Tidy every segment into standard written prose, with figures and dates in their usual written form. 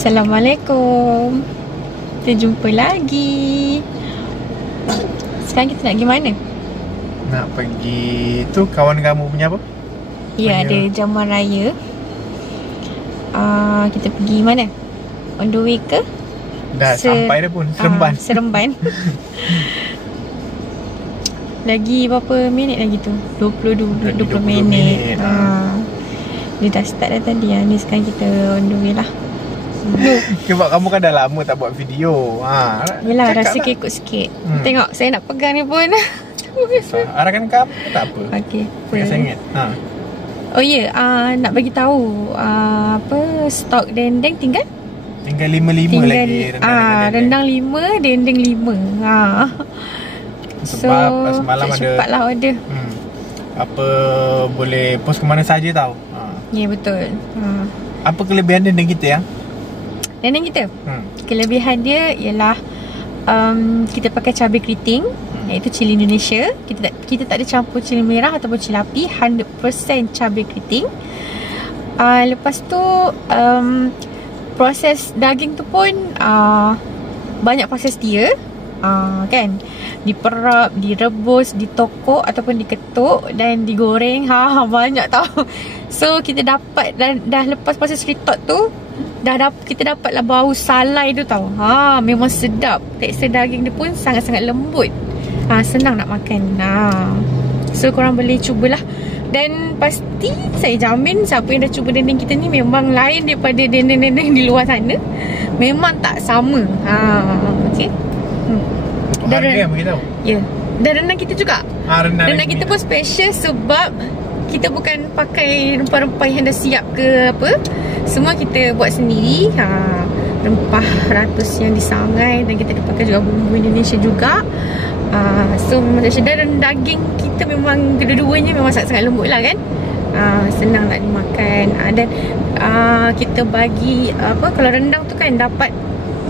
Assalamualaikum. Kita jumpa lagi. Sekarang kita nak pergi mana? Nak pergi tu kawan kamu punya apa? Ya, ada jamuan raya. Kita pergi mana? On the way ke? Dah sampai dah pun, Seremban. Seremban. Lagi berapa minit lagi tu? 20 minit. Dia dah start dah tadi. Ni sekarang kita on the way lah. Sebab kamu kan dah lama tak buat video. Yelah, rasa kekok sikit. Tengok, saya nak pegang ni pun. Arahkan kamu tak apa. Okey. Pegang sangat. Oh ya, nak bagi tahu stok dendeng tinggal 5 lagi. Rendang 5, dendeng 5. Sebab semalam ada cepatlah order. Apa boleh post ke mana saja tahu. Ya, betul. Apa kelebihan dendeng kita yang? Dendeng kita? Kelebihan dia ialah kita pakai cabai keriting, iaitu cili Indonesia. Kita tak ada campur cili merah ataupun cili api. 100% cabai keriting. Lepas tu proses daging tu pun banyak proses dia. Kan, diperap, direbus, ditokok ataupun diketuk dan digoreng. Banyak tau. So kita dapat dah lepas proses retot tu, kita dapatlah bau salai tu tau. Memang sedap. Tekstur daging dia pun sangat-sangat lembut. Senang nak makan. So korang boleh cubalah. Dan pasti saya jamin siapa yang dah cuba dendeng kita ni memang lain daripada dendeng-dendeng di luar sana. Memang tak sama. Okey. Harga yang beritahu? Ya. Dan rendang kita juga. Rendang kita pun special sebab kita bukan pakai rempah-rempah yang dah siap ke apa. Semua kita buat sendiri. Rempah ratus yang disangai. Dan kita ada pakai juga bumbu Indonesia juga. So dan daging kita memang kedua-duanya memang sangat-sangat lembut lah kan. Senang nak dimakan. Dan kita bagi kalau rendang tu kan dapat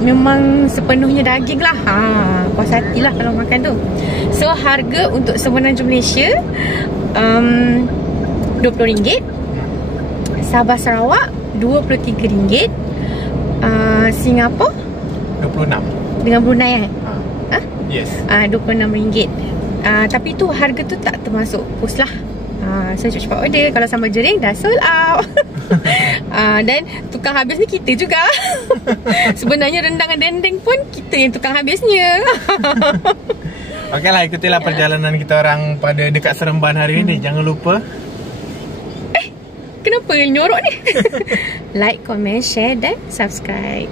memang sepenuhnya daging lah. Puas hati lah kalau makan tu. So harga untuk semenanjung Malaysia RM20. Sabah Sarawak RM23. Singapura 26. dengan Brunei Yes. RM26. Tapi tu harga tu tak termasuk pos lah. So cepat-cepat order. Kalau sambal jering dah sold out. Dan tukang habis ni kita juga. Sebenarnya rendang dan dendeng pun kita yang tukang habisnya. Okeylah, ikutilah perjalanan kita orang pada dekat Seremban hari ini. Jangan lupa. Kenapa nyorok ni? Like, comment, share dan subscribe.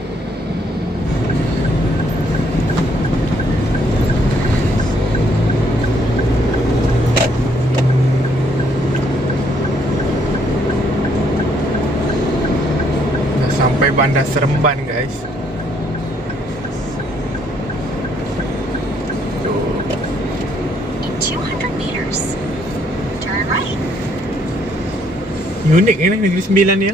Sampai Bandar Seremban guys. In 200 meters, turn right. Unik ni Negeri Sembilan ni.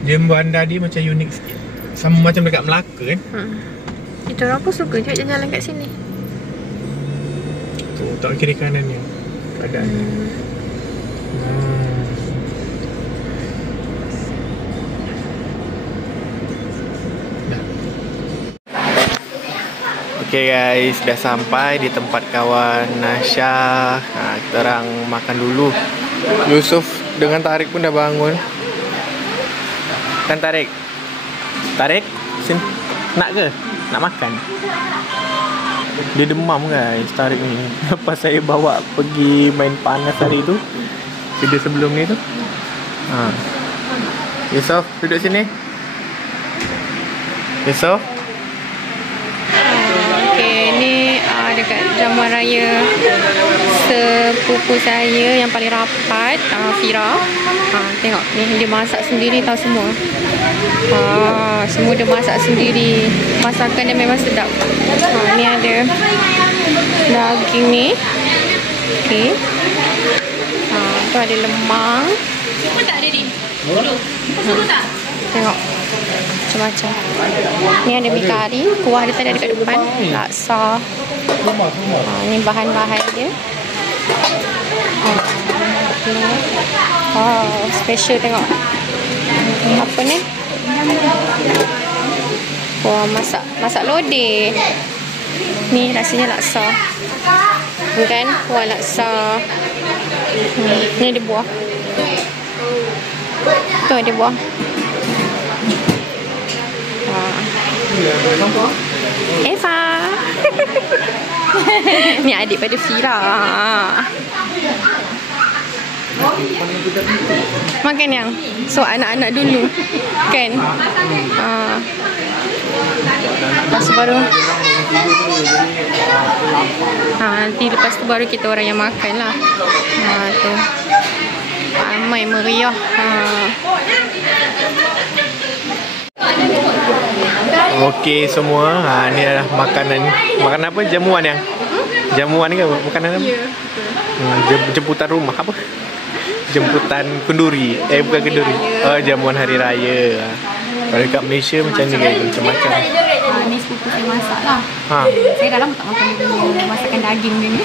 Dia bandar dia macam unik sikit. Sama macam dekat Melaka kan. Kita orang pun suka je jalan kat sini. Tu tak kiri kanan ni keadaan. Okay guys, dah sampai di tempat kawan Nasha. Kita orang makan dulu. Yusuf dengan Tarik pun dah bangun. Kan Tarik? Tarik? Sini. Nak ke? Nak makan? Dia demam guys, Tarik ni. Lepas saya bawa pergi main panas hari tu, video sebelum ni tu. Yusuf, duduk sini. Yusuf. Dekat jamuan raya sepupu saya yang paling rapat, Fira. Tengok ni, dia masak sendiri tau semua. Semua dia masak sendiri. Masakan dia memang sedap. Ni ada daging ni. Okey. Tu ada lemang. Semua tak ada ni? Dulu. Semua tak? Tengok. Macam-macam. Ni ada mi kari. Kuah dia tadi ada dekat depan. Laksa. Ni bahan-bahan dia. Special tengok. Apa ni? Wah, masak lodeh. Ni rasanya laksa. Kan? Wah, laksa. Ni ada buah. Tu ada buah. Eva. Ni adik pada Fira. Makan yang so anak-anak dulu kan. Lepas tu baru nanti lepas tu baru kita orang yang makan lah. Tu ramai meriah. Okey semua. Ni adalah makanan. Makanan apa? Jamuan yang? Jamuan ni ke makanan apa? Jemputan rumah apa? Jemputan kenduri. Bukan kenduri. Jamuan hari raya. Kalau dekat Malaysia macam ni guys, macam-macam. Ni sepupu saya masak lah. Saya dah lama tak makan dia masakan daging dia ni.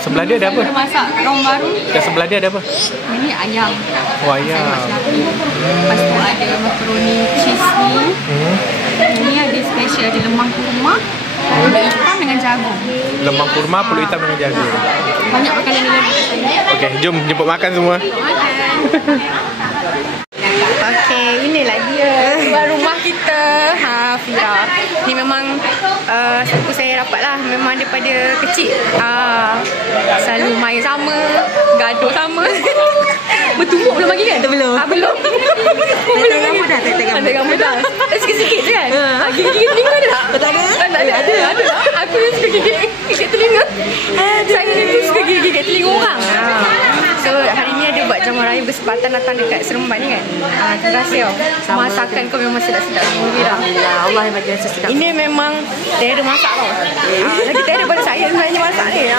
Sebelah dia ada apa? Dia masak orang baru. Kat sebelah dia ada apa? Ini ayam. Oh, ayam. Saya buat selapi. Lepas tu ada makaroni cheese ni. Ini ada special, ada lemang kurma, pulut hitam dengan jagung. Lemang kurma, pulut hitam dengan jagung. Banyak makanan ni lagi. Okey, jom jemput makan semua. Okey, inilah dia tuan rumah kita. Fira. Ni memang sepupu saya rapat lah. Memang daripada kecil. Selalu main sama, gaduh sama. Bertumbuk belum lagi kan? Belum. Belum. Belum lagi. Tak gambar dah. Sikit-sikit je kan? Gigi telinga ada tak? Tak ada. Tak ada. Aku yang suka gigit telinga. Saya ni pun suka gigit telinga orang. So hari ni ada buat jamuan raya bersempatan datang dekat Seremban ni kan. Terima kasih tau. Masakan kau memang sedap-sedap. Alhamdulillah. Allah yang bagi rasa sedap. Ini memang Tera masak tau. Lagi Tera pada saya sebenarnya masak ni.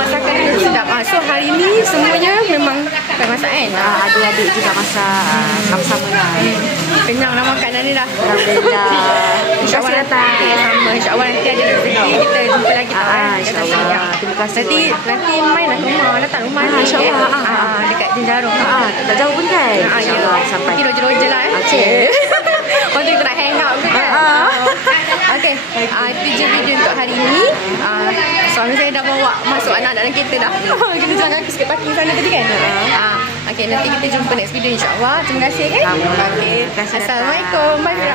Masakan dia sedap. So hari ni semuanya memang bukan masak kan. Adik-adik juga masak. Sama-sama lah. Kenyang dah makanan ni dah. Alhamdulillah. InsyaAllah datang. Sama. InsyaAllah nanti ada rezeki kita jumpa lagi tau kan. InsyaAllah. Terima kasih. Nanti main lah rumah. Datang rumah ni. InsyaAllah. Dekat Jenjarum. Tak jauh pun kan. InsyaAllah. Sampai. Pergi roja-roja lah Lepas tu kita nak hang out kan. Okay. Itu je video untuk hari ni. Suami saya dah bawa masuk anak dalam kereta dah. Kita jalan kaki sikit parking sana tadi kan. Okay, nanti kita jumpa next video insyaAllah. Terima kasih kan. Okay. Assalamualaikum. Bye.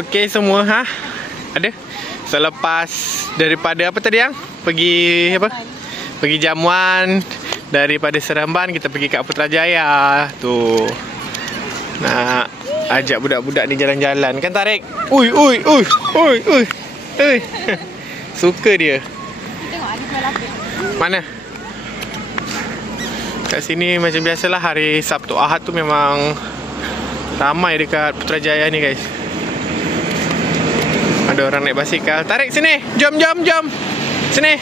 Okey semua ada. Selepas daripada apa tadi yang? Pergi apa? Pergi jamuan daripada Seremban kita pergi kat Putrajaya. Tu. Nak ajak budak-budak ni jalan-jalan kan Tarik? Ui. Suka dia. Mana? Kat sini macam biasalah hari Sabtu Ahad tu memang ramai dekat Putrajaya ni guys. Ada orang naik basikal. Tarik sini. Jom. Sini.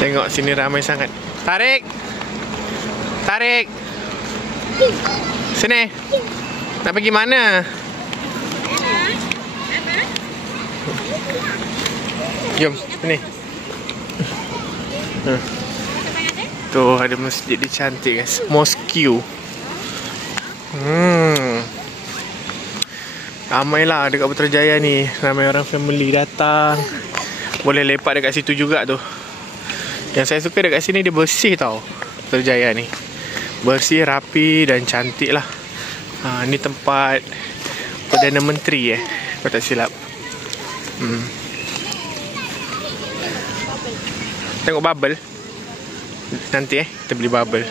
Tengok sini ramai sangat. Tarik. Sini. Nak pergi mana? Jom, sini. Tuh ada masjid dia cantik guys. Mosque. Ramai lah dekat Putrajaya ni. Ramai orang family datang. Boleh lepak dekat situ juga tu. Yang saya suka dekat sini dia bersih tau. Putrajaya ni bersih, rapi dan cantik lah. Ni tempat Perdana Menteri kalau tak silap. Tengok bubble. Nanti kita beli bubble.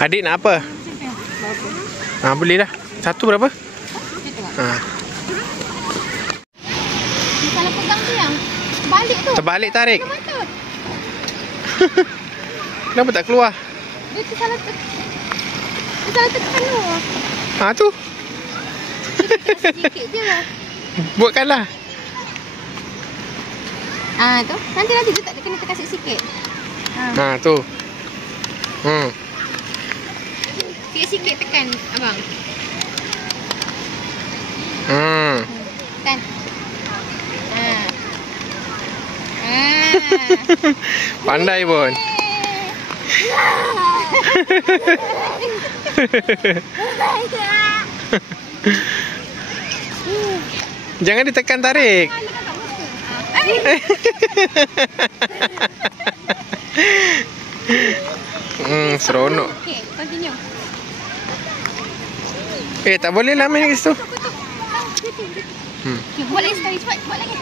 Adik nak apa? Belilah. Satu berapa? Salah pegang tu yang balik tu. Terbalik tarik. Kenapa tak keluar? Dia salah tekan tu. Tu. Sikit je lah. Buatkanlah. Tu. Nanti dia tak kena tekan sikit. Tu. Sikit-sikit tekan abang. Tekan. Pandai pun. Jangan ditekan, tarik. Seronok. Okay, continue. Tak boleh lah main kat situ. Okay, buat lagi sekali, cepat. Buat lagi.